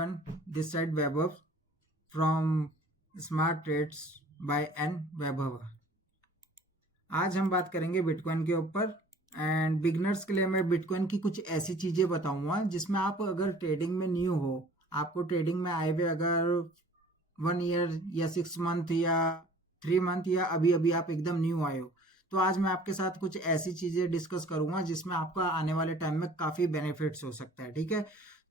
everyone. This side Vaibhav from Smart Trades by N Vaibhav. आज हम बात करेंगे बिटकॉइन के ऊपर एंड बिगनर्स के लिए मैं बिटकॉइन की कुछ ऐसी चीजें बताऊंगा जिसमें आप अगर ट्रेडिंग में न्यू हो, आपको ट्रेडिंग में आए हुए अगर 1 ईयर या 6 मंथ या 3 मंथ या अभी अभी आप एकदम न्यू आए हो, तो आज मैं आपके साथ कुछ ऐसी चीजें डिस्कस करूंगा जिसमें आपका आने वाले टाइम में काफी बेनिफिट्स हो सकता है। ठीक है,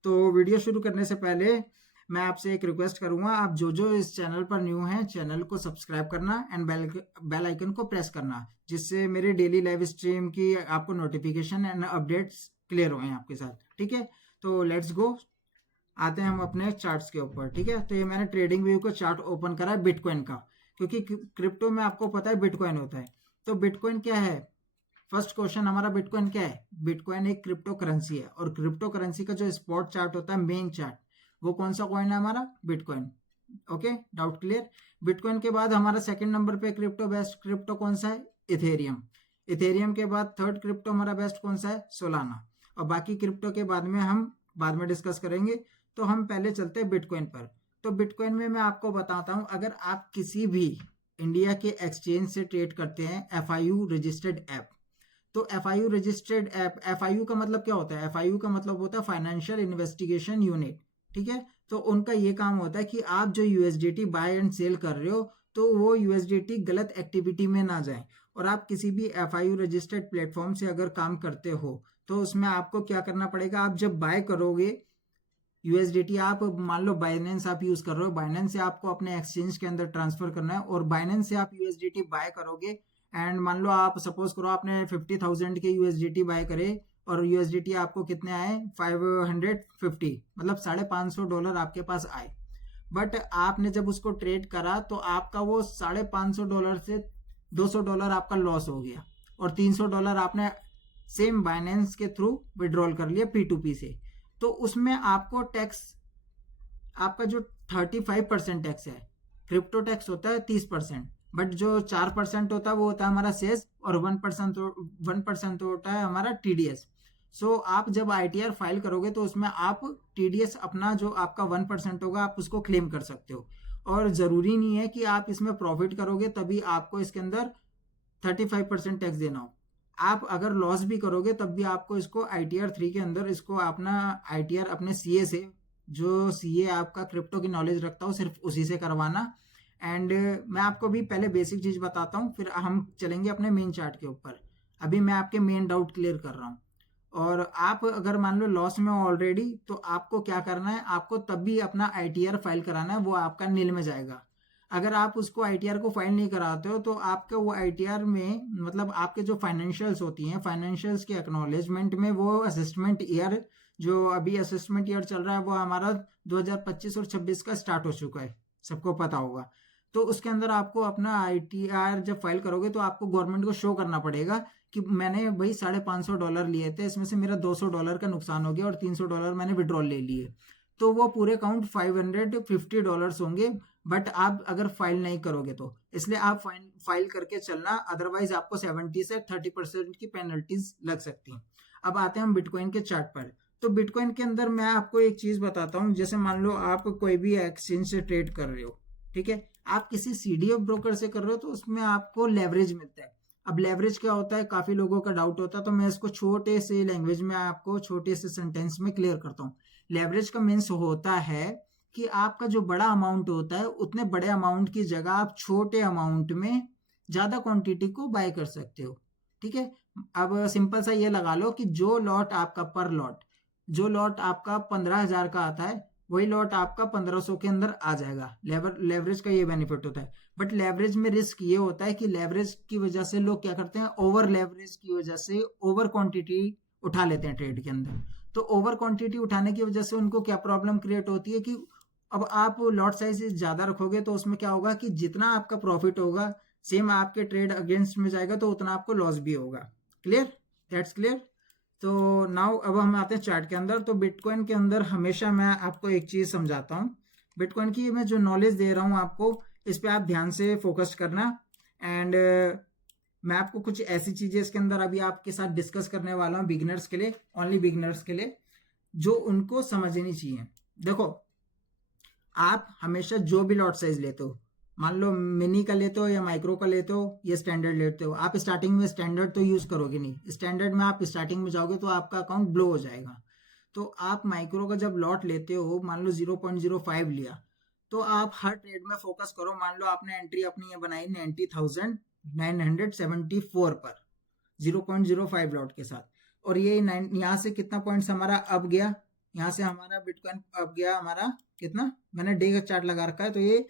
तो वीडियो शुरू करने से पहले मैं आपसे एक रिक्वेस्ट करूंगा, आप जो इस चैनल पर न्यू हैं चैनल को सब्सक्राइब करना एंड बेल आइकन को प्रेस करना, जिससे मेरे डेली लाइव स्ट्रीम की आपको नोटिफिकेशन एंड अपडेट्स क्लियर हों आपके साथ। ठीक है, तो लेट्स गो, आते हैं हम अपने चार्ट्स के ऊपर। ठीक है, तो ये मैंने ट्रेडिंग व्यू का चार्ट ओपन करा है बिटकॉइन का, क्योंकि क्रिप्टो में आपको पता है बिटकॉइन होता है। तो बिटकॉइन क्या है? फर्स्ट क्वेश्चन हमारा, बिटकॉइन क्या है? बिटकॉइन एक क्रिप्टो करेंसी है और क्रिप्टो करेंसी का जो स्पॉट चार्ट होता है, मेन चार्ट, वो कौन सा कॉइन है हमारा? Bitcoin. Okay, doubt clear. Bitcoin के बाद हमारा सेकंड नंबर पे क्रिप्टो बेस्ट क्रिप्टो कौन सा है? इथेरियम। इथेरियम के बाद थर्ड क्रिप्टो हमारा बेस्ट कौन सा है? सोलाना। और बाकी क्रिप्टो के बाद में हम बाद में डिस्कस करेंगे। तो हम पहले चलते हैं बिटकॉइन पर। तो बिटकॉइन में मैं आपको बताता हूं, अगर आप किसी भी इंडिया के एक्सचेंज से ट्रेड करते हैं, FIU रजिस्टर्ड ऐप, तो FIU रजिस्टर्ड ऐप, FIU का मतलब क्या होता है? FIU का मतलब होता है फाइनेंशियल इन्वेस्टिगेशन यूनिट। ठीक है, तो उनका ये काम होता है कि आप जो USDT बाय एंड सेल कर रहे हो, तो वो USDT गलत एक्टिविटी में ना जाए। और आप किसी भी FIU रजिस्टर्ड प्लेटफॉर्म से अगर काम करते हो, तो उसमें आपको क्या करना पड़ेगा? आप जब बाय करोगे USDT, आप मान लो बाइनेंस आप यूज कर रहे हो, बाइनेंस से आपको अपने एक्सचेंज के अंदर ट्रांसफर करना है और बाइनेंस से आप USDT बाय करोगे। एंड मान लो आप सपोज करो आपने 50,000 के USDT बाय करे और USDT आपको कितने आए? 550, मतलब $550 आपके पास आए। बट आपने जब उसको ट्रेड करा तो आपका वो $550 से $200 आपका लॉस हो गया और $300 आपने सेम बाइनेंस के थ्रू विड्रॉल कर लिया P2P से। तो उसमें आपको टैक्स, आपका जो 35% टैक्स है, क्रिप्टो टैक्स होता है 30%, बट जो 4% होता है वो होता है हमारा सेस, और 1% होता है हमारा TDS। सो आप जब ITR फाइल करोगे तो उसमें आप TDS अपना जो आपका 1% होगा आप उसको क्लेम कर सकते हो। और जरूरी नहीं है कि आप इसमें प्रॉफिट करोगे तभी आपको इसके अंदर 35% टैक्स देना हो। आप अगर लॉस भी करोगे तब भी आपको इसको ITR 3 के अंदर इसको अपना ITR अपने CA से, जो CA आपका क्रिप्टो की नॉलेज रखता हो, सिर्फ उसी से करवाना। एंड मैं आपको भी पहले बेसिक चीज बताता हूँ, फिर हम चलेंगे अपने मेन चार्ट के ऊपर। अभी मैं आपके मेन डाउट क्लियर कर रहा हूँ। और आप अगर मान लो लॉस में ऑलरेडी, तो आपको क्या करना है? आपको तब भी अपना ITR फाइल कराना है, वो आपका नील में जाएगा। अगर आप उसको ITR को फाइल नहीं कराते हो तो आपके वो ITR में, मतलब आपके जो फाइनेंशियल्स होती हैं, फाइनेंशियल्स के एक्नॉलेजमेंट में वो असेसमेंट ईयर, जो अभी असेसमेंट ईयर चल रहा है वो हमारा 2025 और 26 का स्टार्ट हो चुका है, सबको पता होगा। तो उसके अंदर आपको अपना ITR जब फाइल करोगे तो आपको गवर्नमेंट को शो करना पड़ेगा कि मैंने भाई $550 लिए थे, इसमें से मेरा $200 का नुकसान हो गया और $300 मैंने विड्रॉल ले लिए। तो वो पूरे काउंट $550 होंगे। बट आप अगर फाइल नहीं करोगे तो, इसलिए आप फाइल करके चलना, अदरवाइज आपको 70 से 30% की पेनल्टीज लग सकती हैं। अब आते हैं हम बिटकॉइन के चार्ट पर। तो बिटकॉइन के अंदर मैं आपको एक चीज बताता हूँ, जैसे मान लो आप कोई भी एक्सचेंज से ट्रेड कर रहे हो, ठीक है, आप किसी CDF ब्रोकर से कर रहे हो तो उसमें आपको लेवरेज मिलता है। अब लेवरेज क्या होता है, काफी लोगों का डाउट होता है, तो मैं इसको छोटे से लैंग्वेज में आपको छोटे से सेंटेंस में क्लियर करता हूँ। लेवरेज का मीन्स होता है कि आपका जो बड़ा अमाउंट होता है, उतने बड़े अमाउंट की जगह आप छोटे अमाउंट में ज्यादा क्वांटिटी को बाय कर सकते हो। ठीक है, अब सिंपल सा ये लगा लो कि जो लॉट आपका पर लॉट, जो लॉट आपका 15,000 का आता है, वही लॉट आपका 1500 के अंदर आ जाएगा। लेवरेज का ये बेनिफिट होता है। बट लेवरेज में रिस्क ये होता है कि लेवरेज की वजह से लोग क्या करते हैं, ओवर लेवरेज की वजह से ओवर क्वांटिटी उठा लेते हैं ट्रेड के अंदर। तो ओवर क्वांटिटी उठाने की वजह से उनको क्या प्रॉब्लम क्रिएट होती है कि अब आप लॉट साइज ज्यादा रखोगे तो उसमें क्या होगा कि जितना आपका प्रॉफिट होगा सेम आपके ट्रेड अगेंस्ट में जाएगा, तो उतना आपको लॉस भी होगा। क्लियर? That's clear. तो नाउ अब हम आते हैं चार्ट के अंदर। तो बिटकॉइन के अंदर हमेशा मैं आपको एक चीज समझाता हूँ, बिटकॉइन की मैं जो नॉलेज दे रहा हूँ आपको, इस पे आप ध्यान से फोकस करना। एंड मैं आपको कुछ ऐसी चीजें इसके अंदर अभी आपके साथ डिस्कस करने वाला हूँ, बिगिनर्स के लिए, ओनली बिगिनर्स के लिए, जो उनको समझनी चाहिए। देखो, आप हमेशा जो भी लॉट साइज लेते हो, मान लो मिनी का लेते हो या माइक्रो का लेते हो या स्टैंडर्ड लेते हो, आप स्टार्टिंग में स्टैंडर्ड तो यूज करोगे नहीं, स्टैंडर्ड में आप स्टार्टिंग में जाओगे तो आपका अकाउंट ब्लो हो जाएगा। तो आप माइक्रो का जब लॉट लेते हो, मान लो 0.05 लिया, तो आप हर ट्रेड में फोकस करो। मान लो आपने एंट्री अपनी ये बनाई 90,974 पर 0.05 लॉट के साथ, और ये यहाँ से कितना पॉइंट्स हमारा अब गया, यहाँ से हमारा बिटकॉइन अब गया हमारा कितना, मैंने डे का चार्ट लगा रखा है, तो ये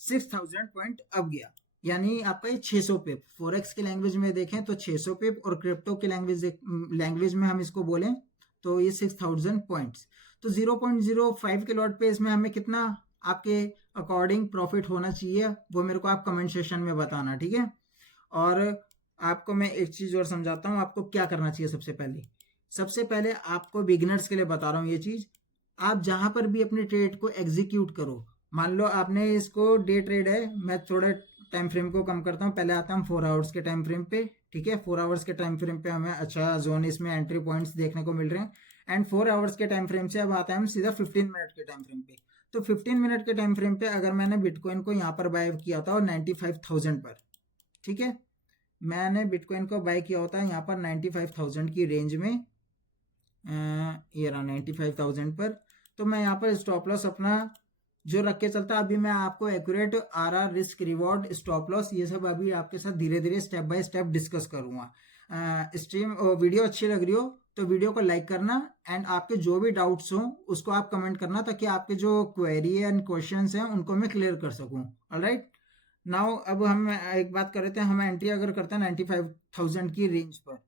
6,000 पॉइंट अब गया, यानी आपका ये 600 पिप। फॉरेक्स की लैंग्वेज में देखें तो 600 पिप, और क्रिप्टो की लैंग्वेज में हम इसको बोलें तो ये 6,000 पॉइंट्स। तो 0.05 के लॉट पे इसमें हमें कितना आपके अकॉर्डिंग प्रॉफिट होना चाहिए, वो मेरे को आप कमेंट सेक्शन में बताना, ठीक है। और आपको मैं एक चीज और समझाता हूँ, आपको क्या करना चाहिए। सबसे पहले आपको बिगिनर्स के लिए बता रहा हूँ ये चीज, आप जहां पर भी अपने ट्रेड को एग्जीक्यूट करो, मान लो आपने इसको डे ट्रेड है, मैं थोड़ा टाइम फ्रेम को कम करता हूँ, पहले आता हूँ 4 आवर्स के टाइम फ्रेम पे, ठीक है। 4 आवर्स के टाइम फ्रेम पे हमें अच्छा जोन इसमें एंट्री पॉइंट्स देखने को मिल रहे हैं, एंड 4 आवर्स के टाइम फ्रेम से अब आता है हम सीधा 15 मिनट के टाइम फ्रेम पे। तो 15 मिनट के टाइम फ्रेम पे अगर मैंने बिटकॉइन को यहाँ पर बाय किया था 95,000 पर, ठीक है, मैंने बिटकॉइन को बाय किया होता है यहाँ पर 95,000 की रेंज में, ये रहा 95,000 पर। तो मैं यहाँ पर स्टॉप लॉस अपना जो रख के चलता, अभी मैं आपको accurate RR, risk, reward, stop loss, ये सब अभी आपके साथ धीरे धीरे स्टेप बाय स्टेप डिस्कस करूंगा। वीडियो अच्छी लग रही हो तो वीडियो को लाइक करना, एंड आपके जो भी डाउट्स हो उसको आप कमेंट करना, ताकि आपके जो क्वेरी एंड क्वेश्चंस हैं उनको मैं क्लियर कर सकूं। ऑलराइट, नाउ अब हम एक बात कर रहे थे, हम एंट्री अगर करते हैं 95,000 की रेंज पर,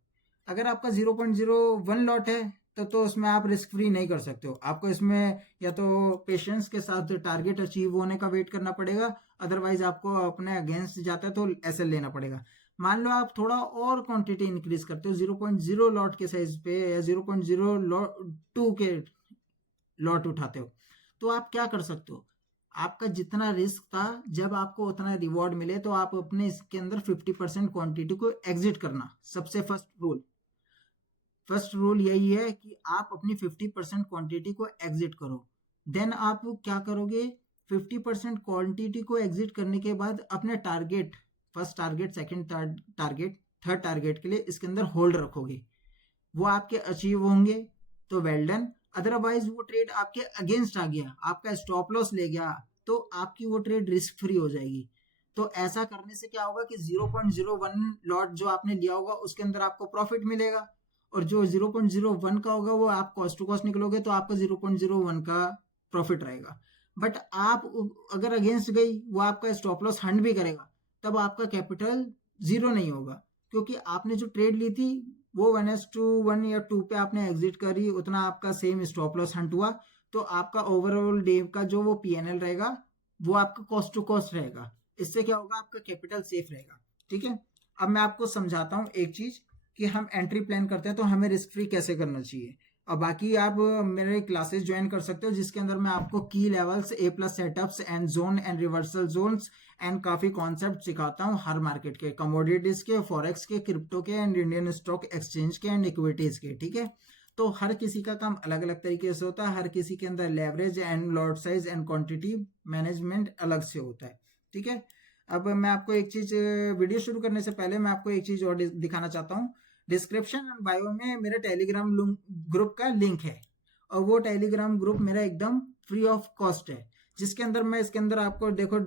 अगर आपका 0.01 लॉट है तो उसमें आप रिस्क फ्री नहीं कर सकते हो, आपको इसमें या तो पेशेंस के साथ टारगेट अचीव होने का वेट करना पड़ेगा, अदरवाइज आपको अपने अगेंस्ट जाता है तो एसएल लेना पड़ेगा। मान लो आप थोड़ा और क्वांटिटी इंक्रीज करते हो 0.0 लॉट के साइज पे या 0.02 के लॉट उठाते हो, तो आप क्या कर सकते हो, आपका जितना रिस्क था जब आपको उतना रिवॉर्ड मिले तो आप अपने इसके अंदर 50% क्वांटिटी को एग्जिट करना। सबसे फर्स्ट रूल यही है कि आप अपनी 50% क्वांटिटी को एग्जिट करो। देन आप क्या करोगे, 50% क्वांटिटी को एग्जिट करने के बाद अपने target, first target, second target, third target के लिए इसके अंदर होल्ड रखोगे, वो आपके अचीव होंगे तो वेल डन, अदरवाइज वो ट्रेड आपके अगेंस्ट आ गया, आपका स्टॉप लॉस ले गया, तो आपकी वो ट्रेड रिस्क फ्री हो जाएगी। तो ऐसा करने से क्या होगा कि 0.01 लॉट जो आपने लिया होगा उसके अंदर आपको प्रॉफिट मिलेगा, और जो 0.01 का होगा वो आप कॉस्ट टू कॉस्ट निकलोगे तो आपका 0.01 का प्रॉफिट रहेगा। बट आप अगर अगेंस्ट गई, वो आपका स्टॉप लॉस हंट भी करेगा, तब आपका कैपिटल जीरो नहीं होगा, क्योंकि आपने जो ट्रेड ली थी वो 1:1 या 2 पे आपने एग्जिट करी, उतना आपका सेम स्टॉप लॉस हंट हुआ, तो आपका ओवरऑल डे का जो वो पीएनएल रहेगा वो आपका कॉस्ट टू कॉस्ट रहेगा। इससे क्या होगा, आपका कैपिटल सेफ रहेगा, ठीक है। अब मैं आपको समझाता हूँ एक चीज कि हम एंट्री प्लान करते हैं तो हमें रिस्क फ्री कैसे करना चाहिए, और बाकी आप मेरे क्लासेस ज्वाइन कर सकते हो जिसके अंदर मैं आपको key levels, A+ setups and zone and reversal zones and काफी कॉन्सेप्ट सिखाता हूँ हर मार्केट के, कमोडिटीज के, फॉरेक्स के, क्रिप्टो के एंड इंडियन स्टॉक एक्सचेंज के एंड इक्विटीज के, ठीक है। तो हर किसी का काम अलग अलग तरीके से होता है, हर किसी के अंदर leverage and lot size and quantity management अलग से होता है, ठीक है। अब मैं आपको एक चीज, वीडियो शुरू करने से पहले मैं आपको एक चीज और दिखाना चाहता हूँ। डिस्क्रिप्शन एंड बायो में मेरे टेलीग्राम ग्रुप का लिंक है, और वो टेलीग्राम ग्रुप मेरा एकदम फ्री ऑफ कॉस्ट है, जिसके अंदर मैं इसके अंदर आपको देखो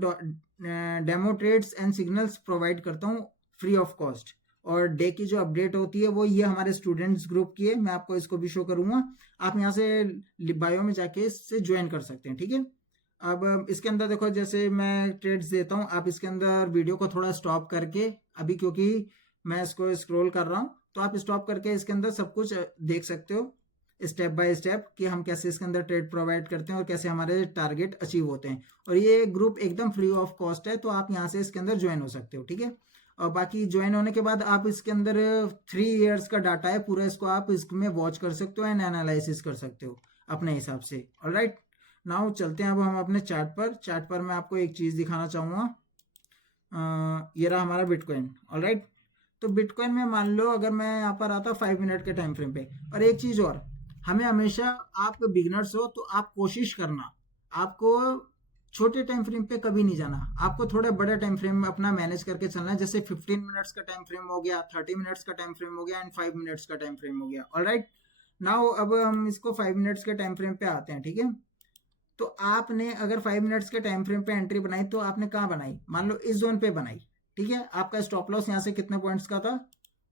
demo trades and signals provide करता हूँ फ्री ऑफ कॉस्ट, और डे की जो अपडेट होती है वो ये हमारे स्टूडेंट्स ग्रुप की है, मैं आपको इसको भी शो करूंगा, आप यहाँ से बायो में जाके इससे ज्वाइन कर सकते हैं, ठीक है। अब इसके अंदर देखो, जैसे मैं ट्रेड्स देता हूँ, आप इसके अंदर वीडियो को थोड़ा स्टॉप करके, अभी क्योंकि मैं इसको स्क्रॉल कर रहा हूँ, तो आप स्टॉप करके इसके अंदर सब कुछ देख सकते हो स्टेप बाय स्टेप कि हम कैसे इसके अंदर ट्रेड प्रोवाइड करते हैं और कैसे हमारे टारगेट अचीव होते हैं, और ये ग्रुप एकदम फ्री ऑफ कॉस्ट है, तो आप यहाँ से इसके अंदर ज्वाइन हो सकते हो, ठीक है। और बाकी ज्वाइन होने के बाद आप इसके अंदर 3 इयर्स का डाटा है पूरा, इसको आप इसमें वॉच कर सकते हो एंड एनालिसिस कर सकते हो अपने हिसाब से। ऑलराइट, नाउ चलते हैं अब हम अपने चार्ट पर मैं आपको एक चीज दिखाना चाहूंगा, ये रहा हमारा बिटकॉइन। ऑलराइट, तो बिटकॉइन में मान लो अगर मैं यहाँ पर आता 5 मिनट के टाइम फ्रेम पे, और एक चीज और, हमें हमेशा, आप बिगिनर्स हो तो आप कोशिश करना, आपको छोटे टाइम फ्रेम पे कभी नहीं जाना, आपको थोड़ा बड़ा टाइम फ्रेम अपना मैनेज करके चलना है। जैसे 15 मिनट्स का टाइम फ्रेम हो गया, 30 मिनट्स का टाइम फ्रेम हो गया एंड 5 मिनट्स का टाइम फ्रेम हो गया। ऑलराइट, नाउ अब हम इसको 5 मिनट्स के टाइम फ्रेम पे आते हैं, ठीक है। तो आपने अगर 5 मिनट्स के टाइम फ्रेम पे एंट्री बनाई तो आपने कहाँ बनाई, मान लो इस जोन पे बनाई, ठीक है। आपका स्टॉप लॉस यहाँ से कितने पॉइंट्स का था,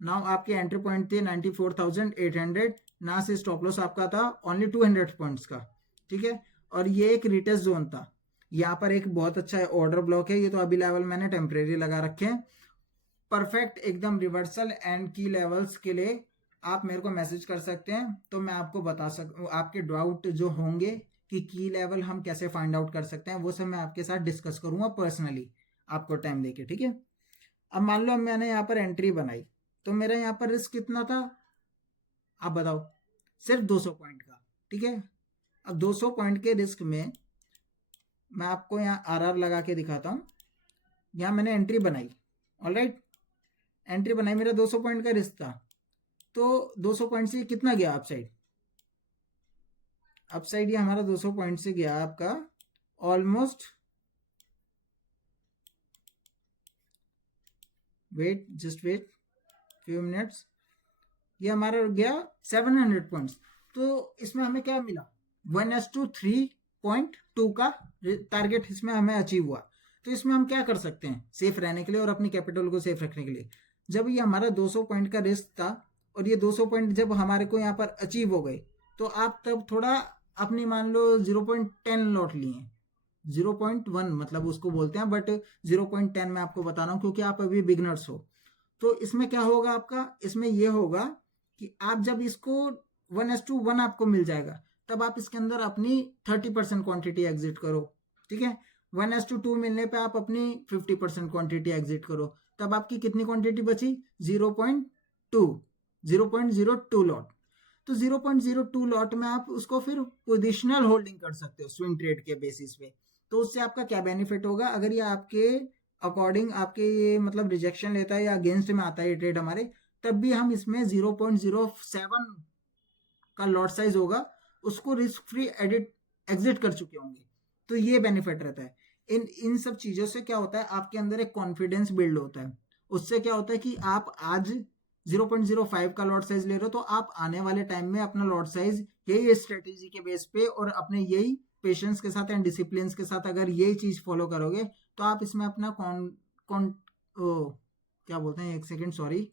नाउ आपकी एंट्री पॉइंट थी 94,800, ना से स्टॉप लॉस आपका था ओनली 200 पॉइंट्स का, ठीक है। और ये एक रिटेस्ट जोन था। यहाँ पर एक बहुत अच्छा ऑर्डर ब्लॉक है, ये तो अभी लेवल मैंने टेम्परेरी लगा रखे हैं। परफेक्ट एकदम रिवर्सल एंड की लेवल्स के लिए आप मेरे को मैसेज कर सकते हैं, तो मैं आपको बता सकूँ आपके डाउट जो होंगे कि की लेवल हम कैसे फाइंड आउट कर सकते हैं, वो सब मैं आपके साथ डिस्कस करूंगा पर्सनली, आपको टाइम देके, ठीक है। अब मान लो मैंने यहाँ पर एंट्री बनाई, तो मेरा यहाँ पर रिस्क कितना था, आप बताओ, सिर्फ 200 पॉइंट का, ठीक है। अब 200 पॉइंट के रिस्क में मैं आपको यहाँ आरआर लगा के दिखाता हूँ। यहाँ मैंने एंट्री बनाई, ऑलराइट, एंट्री बनाई, मेरा 200 पॉइंट का रिस्क था, तो 200 पॉइंट से कितना गया अपसाइड, अपसाइड ये हमारा 200 पॉइंट से गया आपका almost, wait just wait few minutes, ये हमारा गया 700 पॉइंट्स। तो इसमें हमें क्या मिला, 1:3.2 का टारगेट इसमें हमें अचीव हुआ। तो इसमें हम क्या कर सकते हैं सेफ रहने के लिए और अपनी कैपिटल को सेफ रखने के लिए, जब ये हमारा 200 पॉइंट का रिस्क था और ये 200 पॉइंट जब हमारे को यहाँ पर अचीव हो गए, तो आप तब थोड़ा अपनी मान लो 0.10 लॉट लिए, 0.1 मतलब उसको बोलते हैं, बट 0.10 मैं आपको बता रहा हूँ क्योंकि आप अभी बिगनर्स हो। तो इसमें क्या होगा आपका, इसमें ये होगा कि आप जब इसको 1:1 आपको मिल जाएगा, तब आप इसके अंदर अपनी 30% क्वांटिटी एग्जिट करो, ठीक है। 1:2 मिलने पे आप अपनी 50% क्वांटिटी एग्जिट करो, तब आपकी कितनी क्वांटिटी बची, 0.02 लॉट। तो 0.02 लॉट में आप उसको फिर पोजिशनल होल्डिंग कर सकते हो स्विंग ट्रेड के बेसिस पे। तो उससे आपका क्या बेनिफिट होगा, अगर ये आपके अकॉर्डिंग आपके ये मतलब रिजेक्शन लेता है या अगेंस्ट में आता है ये ट्रेड हमारे, तब भी हम इसमें 0.07 का लॉट साइज होगा, उसको रिस्क फ्री एग्जिट कर चुके होंगे। तो ये बेनिफिट रहता है। इन सब चीजों से क्या होता है, आपके अंदर एक कॉन्फिडेंस बिल्ड होता है। उससे क्या होता है कि आप आज 0.05 का लॉट साइज ले रहे हो, तो आप आने वाले टाइम में अपना लॉट साइज यही स्ट्रेटेजी के बेस पे और अपने यही पेशेंस के साथ एंड डिसिप्लिन के साथ अगर यही चीज फॉलो करोगे, तो आप इसमें अपना क्या बोलते हैं, एक सेकेंड सॉरी,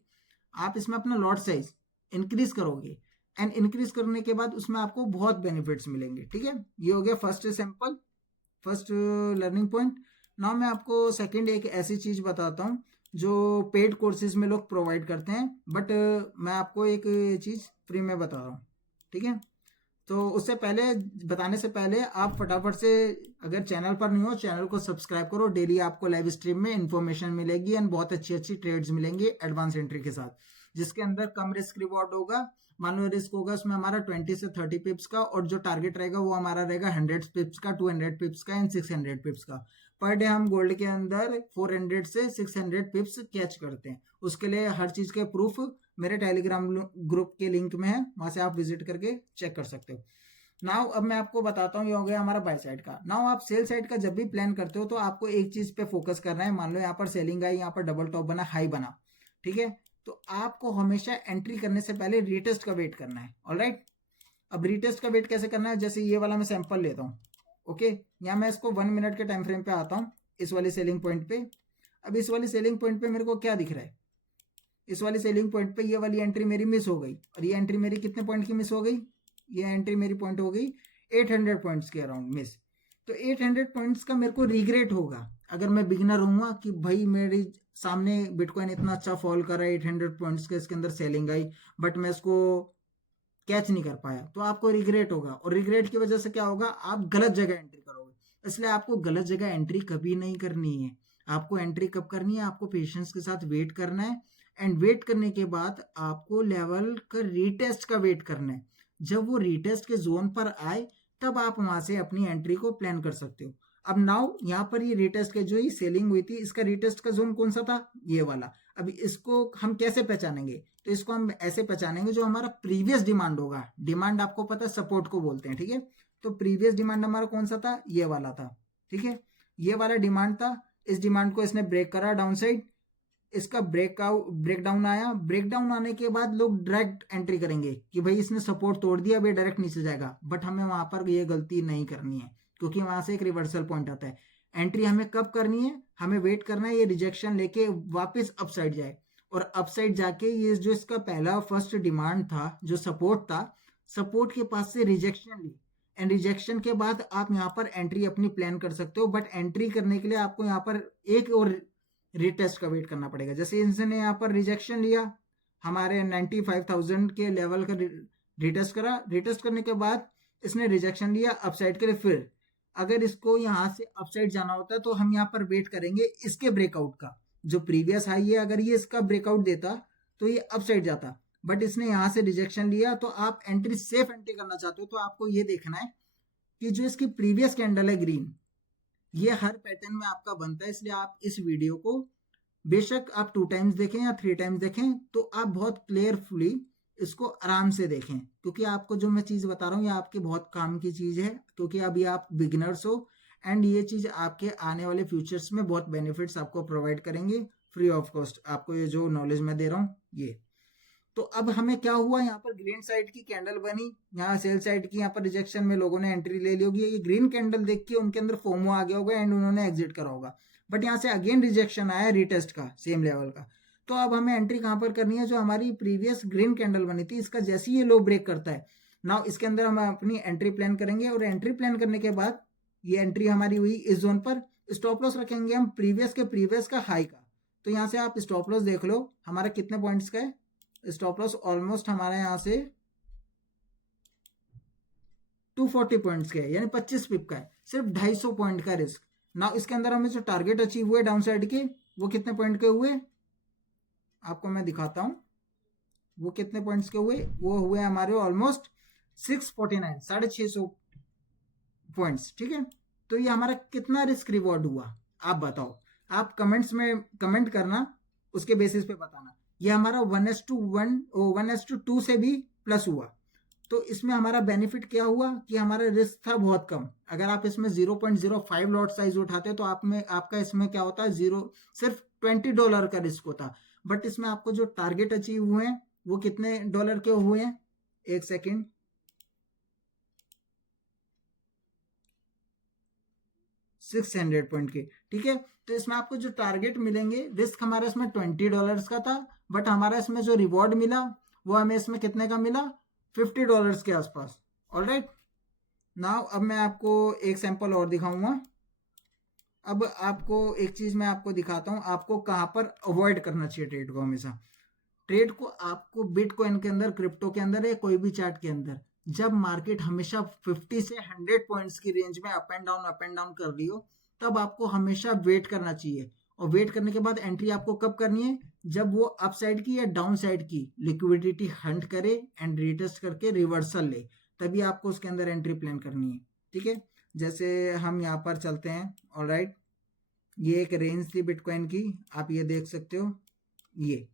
आप इसमें अपना लॉट साइज इंक्रीज करोगे एंड इंक्रीज करने के बाद उसमें आपको बहुत बेनिफिट्स मिलेंगे, ठीक है। ये हो गया first sample, first learning point. Now मैं आपको सेकंड एक ऐसी चीज बताता हूँ जो पेड कोर्सेज में लोग प्रोवाइड करते हैं, बट मैं आपको एक चीज फ्री में बता रहा हूँ, ठीक है। तो उससे पहले, बताने से पहले आप फटाफट से अगर चैनल पर नहीं हो, चैनल को सब्सक्राइब करो। डेली आपको लाइव स्ट्रीम में इंफॉर्मेशन मिलेगी एंड बहुत अच्छी अच्छी ट्रेड्स मिलेंगी एडवांस एंट्री के साथ, जिसके अंदर कम रिस्क रिवॉर्ड होगा। मान लो रिस्क होगा उसमें हमारा 20 से 30 पिप्स का, और जो टारगेट रहेगा वो हमारा रहेगा 100 पिप्स का, 200 पिप्स का एंड 600 पिप्स का। पर डे हम गोल्ड के अंदर 400 से 600 पिप्स कैच करते हैं। उसके लिए हर चीज के प्रूफ मेरे टेलीग्राम ग्रुप के लिंक में है, वहां से आप विजिट करके चेक कर सकते हो। नाउ अब मैं आपको बताता हूँ, ये हो गया हमारा बाय साइड का। नाउ आप सेल साइड का जब भी प्लान करते हो तो आपको एक चीज पे फोकस करना है। मान लो यहाँ पर सेलिंग आई, यहाँ पर डबल टॉप बना, हाई बना, ठीक है। तो आपको हमेशा एंट्री करने से पहले रीटेस्ट का वेट करना है, ऑलराइट। अब रीटेस्ट का वेट कैसे करना है, जैसे ये वाला मैं सैंपल लेता हूँ, ओके। यहाँ मैं इसको 1 मिनट के टाइम फ्रेम पे आता हूँ, इस वाली सेलिंग पॉइंट पे। अब इस वाली सेलिंग पॉइंट पे मेरे को क्या दिख रहा है, इस वाली सेलिंग पॉइंट पे ये वाली एंट्री मेरी मिस हो गई, और ये एंट्री मेरी कितने पॉइंट की मिस हो गई, ये एंट्री मेरी पॉइंट हो गई 800 पॉइंट्स के अराउंड मिस। तो 800 पॉइंट्स का मेरे को रिग्रेट होगा अगर मैं बिगिनर हूँ कि भाई मेरे सामने बिटकॉइन इतना अच्छा फॉल कर रहा है, 800 पॉइंट्स के इसके अंदर सेलिंग आई, बट मैं इसको कैच नहीं कर पाया। तो आपको रिग्रेट होगा, और रिग्रेट की वजह से क्या होगा, आप गलत जगह एंट्री करोगे। इसलिए आपको गलत जगह एंट्री कभी नहीं करनी है। आपको एंट्री कब करनी है, आपको पेशेंस के साथ वेट करना है, एंड वेट करने के बाद आपको लेवल का रीटेस्ट का वेट करना है। जब वो रीटेस्ट के जोन पर आए, तब आप वहां से अपनी एंट्री को प्लान कर सकते हो। अब नाउ यहाँ पर ये रीटेस्ट के जो ही सेलिंग हुई थी, इसका रीटेस्ट का जोन कौन सा था, ये वाला। अभी इसको हम कैसे पहचानेंगे, तो इसको हम ऐसे पहचानेंगे, जो हमारा प्रीवियस डिमांड होगा, डिमांड आपको पता है सपोर्ट को बोलते हैं, ठीक है। तो प्रीवियस डिमांड हमारा कौन सा था, ये वाला था, ठीक है, ये वाला डिमांड था, इस डिमांड को इसने ब्रेक करा डाउन साइड, इसका ब्रेकडाउन आया, ब्रेकडाउन आने के बाद लोग डायरेक्ट एंट्री करेंगे कि भाई इसने सपोर्ट तोड़ दिया, भाई डायरेक्ट नीचे जाएगा, बट हमें वहां पर ये गलती नहीं करनी है क्योंकि वहां से एक रिवर्सल पॉइंट आता है। एंट्री हमें कब करनी है, हमें वेट करना है ये रिजेक्शन लेके वापस अपसाइड जाए, और अपसाइड जाके ये जो इसका पहला फर्स्ट डिमांड था जो सपोर्ट था, सपोर्ट के पास से रिजेक्शन ली, एंड रिजेक्शन के बाद आप यहाँ पर एंट्री अपनी प्लान कर सकते हो, बट एंट्री करने के लिए आपको यहाँ पर एक और रीटेस्ट का वेट करना पड़ेगा। जैसे इसने यहाँ पर रिजेक्शन लिया, हमारे 95,000 के लेवल का रिटेस्ट करा, रिटेस्ट करने के बाद इसने रिजेक्शन लिया अपसाइड के लिए, फिर अगर इसको यहाँ से अपसाइड जाना होता है तो हम यहाँ पर वेट करेंगे इसके ब्रेकआउट का, जो प्रीवियस हाई है अगर ये इसका ब्रेकआउट देता तो ये अपसाइड जाता, बट इसने यहाँ से रिजेक्शन लिया। तो आप एंट्री सेफ एंट्री करना चाहते हो तो आपको ये देखना है कि जो इसकी प्रीवियस कैंडल है ग्रीन, ये हर पैटर्न में आपका बनता है, इसलिए आप इस वीडियो को बेशक आप 2 टाइम्स देखें या 3 टाइम्स देखें तो आप बहुत क्लियरफुली इसको आराम से देखें, क्योंकि आपको जो मैं चीज़ बता रहा हूँ ये आपके बहुत काम की चीज़ है, क्योंकि अभी आप बिगिनर्स हो एंड ये चीज़ आपके आने वाले फ्यूचर्स में बहुत बेनिफिट्स आपको प्रोवाइड करेंगे फ्री ऑफ कॉस्ट, आपको ये जो नॉलेज मैं दे रहा हूँ ये। तो अब हमें क्या हुआ, यहाँ पर ग्रीन साइड की कैंडल बनी, यहाँ सेल साइड की यहाँ पर रिजेक्शन में लोगों ने एंट्री ले ली होगी, ये ग्रीन कैंडल देख के उनके अंदर फोमो आ गया होगा एंड उन्होंने एग्जिट करा होगा, बट यहाँ से अगेन रिजेक्शन आया रीटेस्ट का सेम लेवल का। तो अब हमें एंट्री कहाँ पर करनी है, जो हमारी प्रीवियस ग्रीन कैंडल बनी थी इसका जैसे ही ये लो ब्रेक करता है नाउ इसके अंदर हम अपनी एंट्री प्लान करेंगे, और एंट्री प्लान करने के बाद ये एंट्री हमारी हुई इस जोन पर, स्टॉप लॉस रखेंगे हम प्रीवियस का हाई का। तो यहाँ से आप स्टॉप लॉस देख लो हमारा कितने पॉइंट्स का है, स्टॉप लॉस ऑलमोस्ट हमारे यहाँ से 240 पॉइंट्स का है, यानी 25 पिप का है, सिर्फ 250 पॉइंट का रिस्क। नाउ इसके अंदर हमें जो टारगेट अचीव हुए डाउन साइड के वो कितने पॉइंट के हुए आपको मैं दिखाता हूं, वो कितने पॉइंट्स के हुए, वो हुए हमारे ऑलमोस्ट 649 650 पॉइंट्स, ठीक है। तो ये हमारा कितना रिस्क रिवॉर्ड हुआ आप बताओ, आप कमेंट्स में कमेंट करना, उसके बेसिस पे बताना। ये हमारा 1:2 से भी प्लस हुआ, तो इसमें हमारा बेनिफिट क्या हुआ कि हमारा रिस्क था बहुत कम। अगर आप इसमें 0.05 लॉट साइज उठाते हो तो आपका इसमें क्या होता है, सिर्फ $20 का रिस्क होता, बट इसमें आपको जो टारगेट अचीव हुए हैं वो कितने डॉलर के हुए हैं, एक सेकेंड, 600 पॉइंट के, ठीक है। तो इसमें आपको जो टारगेट मिलेंगे, रिस्क हमारा इसमें $20 का था, बट हमारा इसमें जो रिवॉर्ड मिला वो हमें इसमें कितने का मिला, $50 के आसपास। ऑलराइट, नाउ अब मैं आपको एक सैंपल और दिखाऊंगा। अब आपको एक चीज मैं आपको दिखाता हूं, आपको कहां पर अवॉइड करना चाहिए ट्रेड को। हमेशा ट्रेड को आपको बिटकॉइन के अंदर, क्रिप्टो के अंदर या कोई भी चार्ट के अंदर, जब मार्केट हमेशा 50 से 100 पॉइंट्स की रेंज में अप एंड डाउन कर रही हो, तब आपको हमेशा वेट करना चाहिए। और वेट करने के बाद एंट्री आपको कब करनी है, जब वो अप साइड की या डाउन साइड की लिक्विडिटी हंट करे एंड रिटेस्ट करके रिवर्सल ले, तभी आपको उसके अंदर एंट्री प्लान करनी है, ठीक है। जैसे हम यहाँ पर चलते हैं, ऑलराइट, ये एक रेंज थी बिटकॉइन की, आप ये देख सकते हो, ये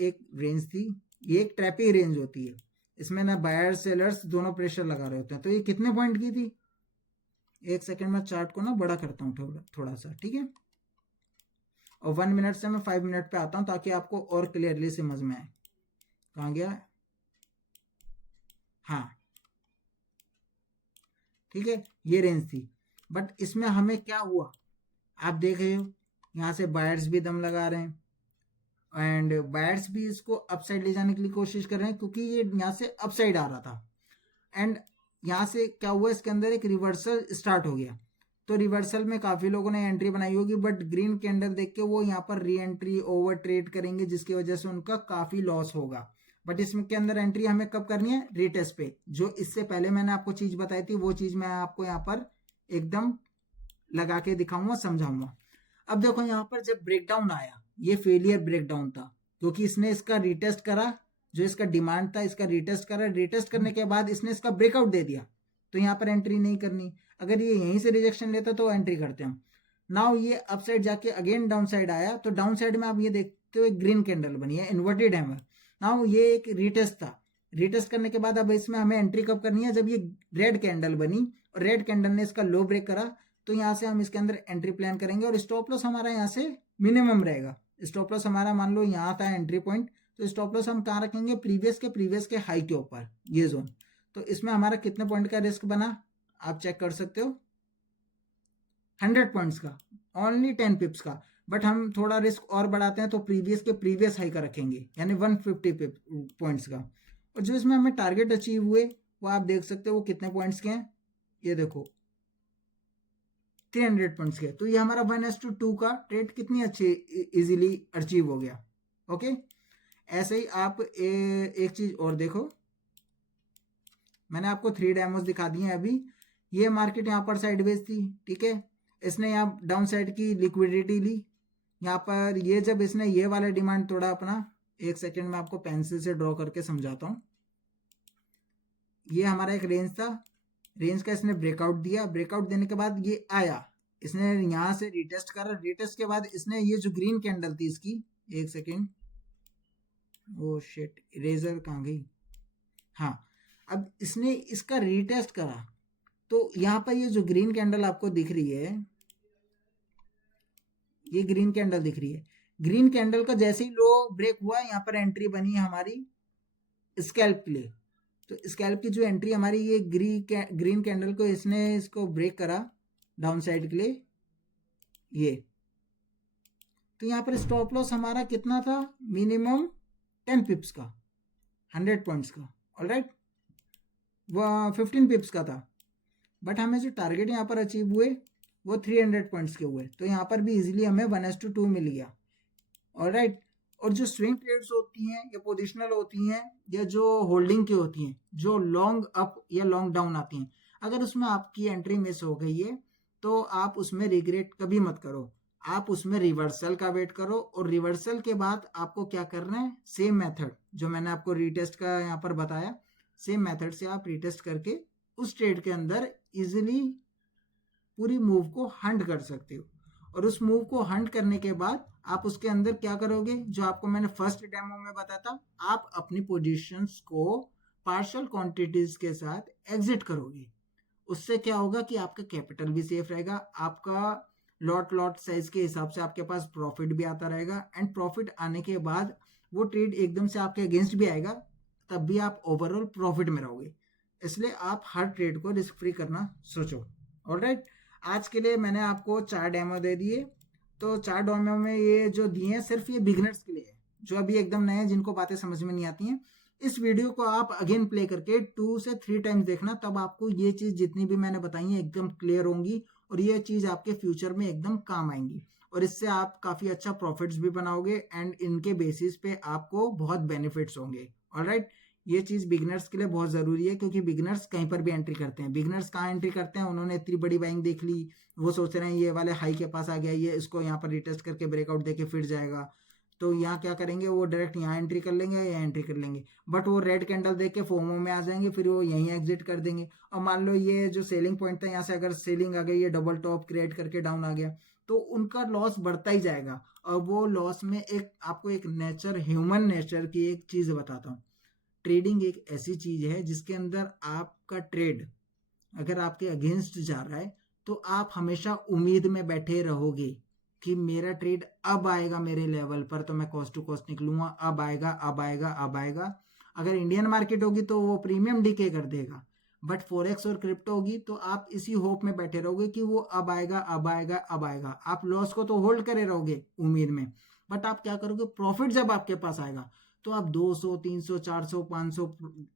एक रेंज थी, ये एक ट्रैपिंग रेंज होती है, इसमें ना बायर सेलर्स दोनों प्रेशर लगा रहे होते हैं। तो ये कितने पॉइंट की थी, एक सेकंड में चार्ट को ना बड़ा करता हूँ थोड़ा सा, ठीक है, और 1 मिनट से मैं 5 मिनट पे आता हूँ ताकि आपको और क्लियरली समझ में आए। कहाँ गया, हाँ ठीक है, ये रेंज थी, बट इसमें हमें क्या हुआ आप देख रहे हो, यहाँ से बायर्स भी दम लगा रहे हैं एंड बायर्स भी इसको अपसाइड ले जाने के लिए कोशिश कर रहे हैं, क्योंकि ये यहाँ से अपसाइड आ रहा था एंड यहाँ से क्या हुआ, इसके अंदर एक रिवर्सल स्टार्ट हो गया। तो रिवर्सल में काफी लोगों ने एंट्री बनाई होगी, बट ग्रीन कैंडल देख के वो यहाँ पर री एंट्री ओवर ट्रेड करेंगे, जिसकी वजह से उनका काफी लॉस होगा। बट इसमें के अंदर एंट्री हमें कब करनी है, रीटेस्ट पे। जो इससे पहले मैंने आपको चीज बताई थी वो चीज मैं आपको यहाँ पर एकदम लगा के दिखाऊंगा, समझाऊंगा। अब देखो यहाँ पर जब ब्रेकडाउन आया, ये फेलियर ब्रेकडाउन था, क्योंकि इसने इसका रिटेस्ट करा, जो इसका डिमांड था इसका रिटेस्ट करा, रिटेस्ट करने के बाद इसने इसका ब्रेकआउट दे दिया, तो यहाँ पर एंट्री नहीं करनी। अगर ये यहीं से रिजेक्शन लेता तो एंट्री करते हम। नाउ ये अपसाइड जाके अगेन डाउन साइड आया, तो डाउन साइड में आप ये देखते हो एक ग्रीन कैंडल बनी है, इन्वर्टेड हैमर। नाउ ये एक रिटेस्ट था, रीटेस्ट करने के बाद अब इसमें हमें एंट्री कब करनी है, जब ये रेड कैंडल बनी और रेड कैंडल ने इसका लो ब्रेक करा, तो यहाँ से हम इसके अंदर एंट्री प्लान करेंगे और स्टॉप लॉस हमारा यहाँ से मिनिमम रहेगा। स्टॉप लॉस हमारा मान लो यहाँ था एंट्री पॉइंट, तो स्टॉप लॉस हम कहाँ रखेंगे, प्रीवियस के हाई के ऊपर, ये जोन। तो इसमें हमारा कितने पॉइंट का रिस्क बना आप चेक कर सकते हो, 100 पॉइंट्स का, ओनली 10 पिप्स का। बट हम थोड़ा रिस्क और बढ़ाते हैं तो प्रीवियस हाई का रखेंगे, यानी 150 पॉइंट्स का। और जो इसमें हमें टारगेट अचीव हुए वो आप देख सकते हो वो कितने पॉइंट्स के हैं, ये देखो 300 पॉइंट्स के। तो ये हमारा 1:2 का ट्रेड कितनी अच्छी इजीली अचीव हो गया। ओके, ऐसे ही आप एक चीज और देखो, मैंने आपको 3 डेमोज दिखा दिए हैं अभी। ये मार्केट यहाँ पर साइडवेज थी, ठीक है, इसने यहाँ डाउन साइड की लिक्विडिटी ली यहाँ पर। ये जब इसने ये वाला डिमांड तोड़ा अपना, एक सेकेंड में आपको पेंसिल से ड्रॉ करके समझाता हूँ। ये हमारा एक रेंज था, रेंज का इसने ब्रेकआउट दिया, ब्रेकआउट देने के बाद ये आया, इसने यहाँ से रिटेस्ट करा, रिटेस्ट के बाद इसने ये जो ग्रीन कैंडल थी इसकी, एक सेकेंड, ओ शिट इरेजर कहाँ गई, हाँ, अब इसने इसका रिटेस्ट करा। तो यहाँ पर ये जो ग्रीन कैंडल आपको दिख रही है, ये ग्रीन कैंडल दिख रही है, ग्रीन कैंडल का जैसे ही लो ब्रेक हुआ यहाँ पर एंट्री बनी है हमारी स्कैल्प के लिए। तो स्कैल्प की जो एंट्री हमारी, ये ग्रीन कैंडल को इसने इसको ब्रेक करा डाउन साइड के लिए, ये। तो यहाँ पर स्टॉप लॉस हमारा कितना था, मिनिमम 10 पिप्स का, 100 पॉइंट्स का, ऑलराइट, 15 पिप्स का था। बट हमें जो टारगेट यहाँ पर अचीव हुए वो 300 पॉइंट्स के हुए। तो यहाँ पर भी इजीली हमें 1:2 मिल गया, ऑलराइट। और जो स्विंग ट्रेड्स होती हैं या पोजिशनल होती हैं या जो होल्डिंग की होती हैं, जो लॉन्ग अप या लॉन्ग डाउन आती हैं, अगर उसमें आपकी एंट्री मिस हो गई है तो आप उसमें रिग्रेट कभी मत करो, आप उसमें रिवर्सल का वेट करो। और रिवर्सल के बाद आपको क्या करना है, सेम मेथड जो मैंने आपको रिटेस्ट का यहाँ पर बताया, सेम मेथड से आप रिटेस्ट करके उस ट्रेड के अंदर इजिली पूरी मूव को हंट कर सकते हो। और उस मूव को हंट करने के बाद आप उसके अंदर क्या करोगे, जो आपको मैंने फर्स्ट डेमो में बताया था, आप अपनी पोजीशंस को पार्शियल क्वांटिटीज के साथ एग्जिट करोगे। उससे क्या होगा कि आपका कैपिटल भी सेफ रहेगा, आपका लॉट साइज के हिसाब से आपके पास प्रॉफिट भी आता रहेगा। एंड प्रॉफिट आने के बाद वो ट्रेड एकदम से आपके अगेंस्ट भी आएगा, तब भी आप ओवरऑल प्रॉफिट में रहोगे। इसलिए आप हर ट्रेड को रिस्क फ्री करना सोचो, ऑलराइट। आज के लिए मैंने आपको 4 डेमो दे दिए। तो 4 डेमो में ये जो दिए हैं सिर्फ ये बिगनर्स के लिए है, जो अभी एकदम नए हैं, जिनको बातें समझ में नहीं आती हैं। इस वीडियो को आप अगेन प्ले करके 2 से 3 टाइम्स देखना, तब आपको ये चीज जितनी भी मैंने बताई है एकदम क्लियर होंगी और ये चीज आपके फ्यूचर में एकदम काम आएंगी। और इससे आप काफी अच्छा प्रॉफिट्स भी बनाओगे एंड इनके बेसिस पे आपको बहुत बेनिफिट्स होंगे, ऑलराइट। ये चीज बिगनर्स के लिए बहुत जरूरी है, क्योंकि बिगनर्स कहीं पर भी एंट्री करते हैं। बिगनर्स कहाँ एंट्री करते हैं, उन्होंने इतनी बड़ी बाइंग देख ली, वो सोच रहे हैं ये वाले हाई के पास आ गया, ये इसको यहाँ पर रिटेस्ट करके ब्रेकआउट देके फिर जाएगा, तो यहाँ क्या करेंगे, वो डायरेक्ट यहाँ एंट्री कर लेंगे या एंट्री कर लेंगे। बट वो रेड कैंडल देख के फोमो में आ जाएंगे, फिर वो यहीं एग्जिट कर देंगे। और मान लो ये जो सेलिंग पॉइंट था, यहाँ से अगर सेलिंग आ गई, ये डबल टॉप क्रिएट करके डाउन आ गया, तो उनका लॉस बढ़ता ही जाएगा। और वो लॉस में एक आपको एक नेचर, ह्यूमन नेचर की एक चीज बताता हूँ। ट्रेडिंग एक ऐसी चीज है जिसके अंदर आपका ट्रेड अगर आपके अगेंस्ट जा रहा है तो आप हमेशा उम्मीद में बैठे रहोगे कि मेरा ट्रेड अब आएगा मेरे लेवल पर, तो मैं कॉस्ट टू कॉस्ट निकलूंगा, अब आएगा अब आएगा अब आएगा। अगर इंडियन मार्केट होगी तो वो प्रीमियम डीके कर देगा, बट फॉरेक्स और क्रिप्टो होगी तो आप इसी होप में बैठे रहोगे कि वो अब आएगा अब आएगा अब आएगा। आप लॉस को तो होल्ड करे रहोगे उम्मीद में, बट आप क्या करोगे, प्रॉफिट जब आपके पास आएगा तो आप 200 300 400 500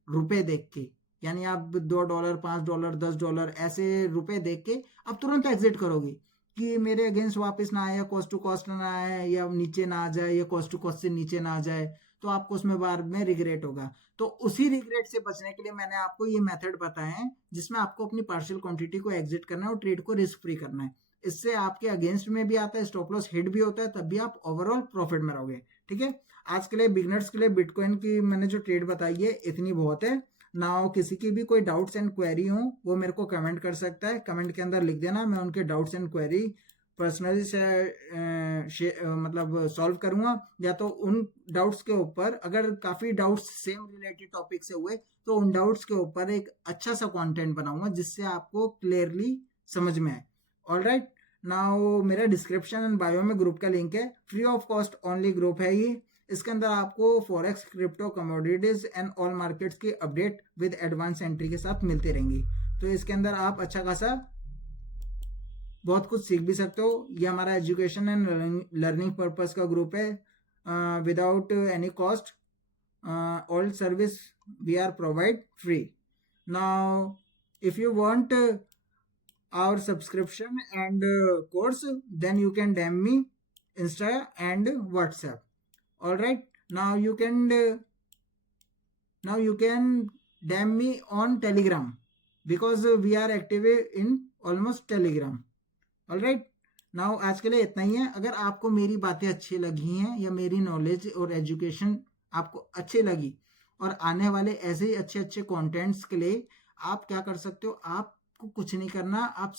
रुपए देख के, यानी आप $2 $5 $10 ऐसे रुपए देख के आप तुरंत एग्जिट करोगे कि मेरे अगेंस्ट वापस ना आए, या कॉस्ट टू कॉस्ट ना आए, या नीचे ना आ जाए, या कॉस्ट टू कॉस्ट से नीचे ना आ जाए, तो आपको उसमें बाद में रिग्रेट होगा। तो उसी रिग्रेट से बचने के लिए मैंने आपको ये मेथड बताया है, जिसमें आपको अपनी पार्शियल क्वांटिटी को एग्जिट करना है और ट्रेड को रिस्क फ्री करना है। इससे आपके अगेंस्ट में भी आता है, स्टॉप लॉस हिट भी होता है, तब भी आप ओवरऑल प्रॉफिट में रहोगे, ठीक है। आज के लिए बिगनर्स के लिए बिटकॉइन की मैंने जो ट्रेड बताई है इतनी बहुत है ना। किसी की भी कोई डाउट्स एंड क्वेरी हो वो मेरे को कमेंट कर सकता है, कमेंट के अंदर लिख देना, मैं उनके डाउट्स एंड क्वेरी पर्सनली मतलब सॉल्व करूंगा, या तो उन डाउट्स के ऊपर, अगर काफ़ी डाउट्स सेम रिलेटेड टॉपिक से हुए तो उन डाउट्स के ऊपर एक अच्छा सा कंटेंट बनाऊंगा जिससे आपको क्लियरली समझ में आए। ऑलराइट, नाउ मेरा डिस्क्रिप्शन एंड बायो में ग्रुप का लिंक है, free of cost only group है ये। इसके अंदर आपको forex, crypto, commodities and all markets की अपडेट विद एडवांस एंट्री के साथ मिलती रहेंगी। तो इसके अंदर आप अच्छा खासा बहुत कुछ सीख भी सकते हो। ये हमारा एजुकेशन एंड लर्निंग पर्पस का ग्रुप है, without any cost, all service we are provide free. Now if you want our subscription and course, then you can DM me Insta and WhatsApp. All right, now you can DM me on Telegram, because we are active in almost Telegram. All right, now आज के लिए इतना ही है। अगर आपको मेरी बातें अच्छी लगी हैं या मेरी नॉलेज और एजुकेशन आपको अच्छी लगी और आने वाले ऐसे ही अच्छे अच्छे कंटेंट्स के लिए आप क्या कर सकते हो, आप को कुछ नहीं करना, आप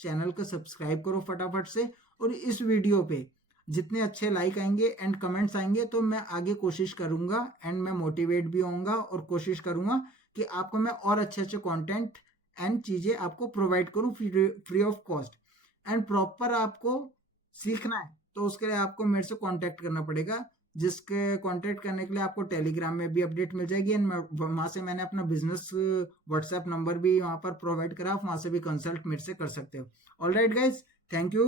चैनल को सब्सक्राइब करो फटाफट से। और इस वीडियो पे जितने अच्छे लाइक आएंगे एंड कमेंट्स आएंगे तो मैं आगे कोशिश करूंगा एंड मैं मोटिवेट भी होऊंगा और कोशिश करूंगा कि आपको मैं और अच्छे अच्छे कंटेंट एंड चीजें आपको प्रोवाइड करूं free of cost. And proper आपको सीखना है तो उसके लिए आपको मेरे से कांटेक्ट करना पड़ेगा, जिसके कांटेक्ट करने के लिए आपको टेलीग्राम में भी अपडेट मिल जाएगी एंड वहाँ से मैंने अपना बिजनेस व्हाट्सएप नंबर भी वहाँ पर प्रोवाइड करा, आप वहाँ से भी कंसल्ट मेरे से कर सकते हो। Alright guys, thank you.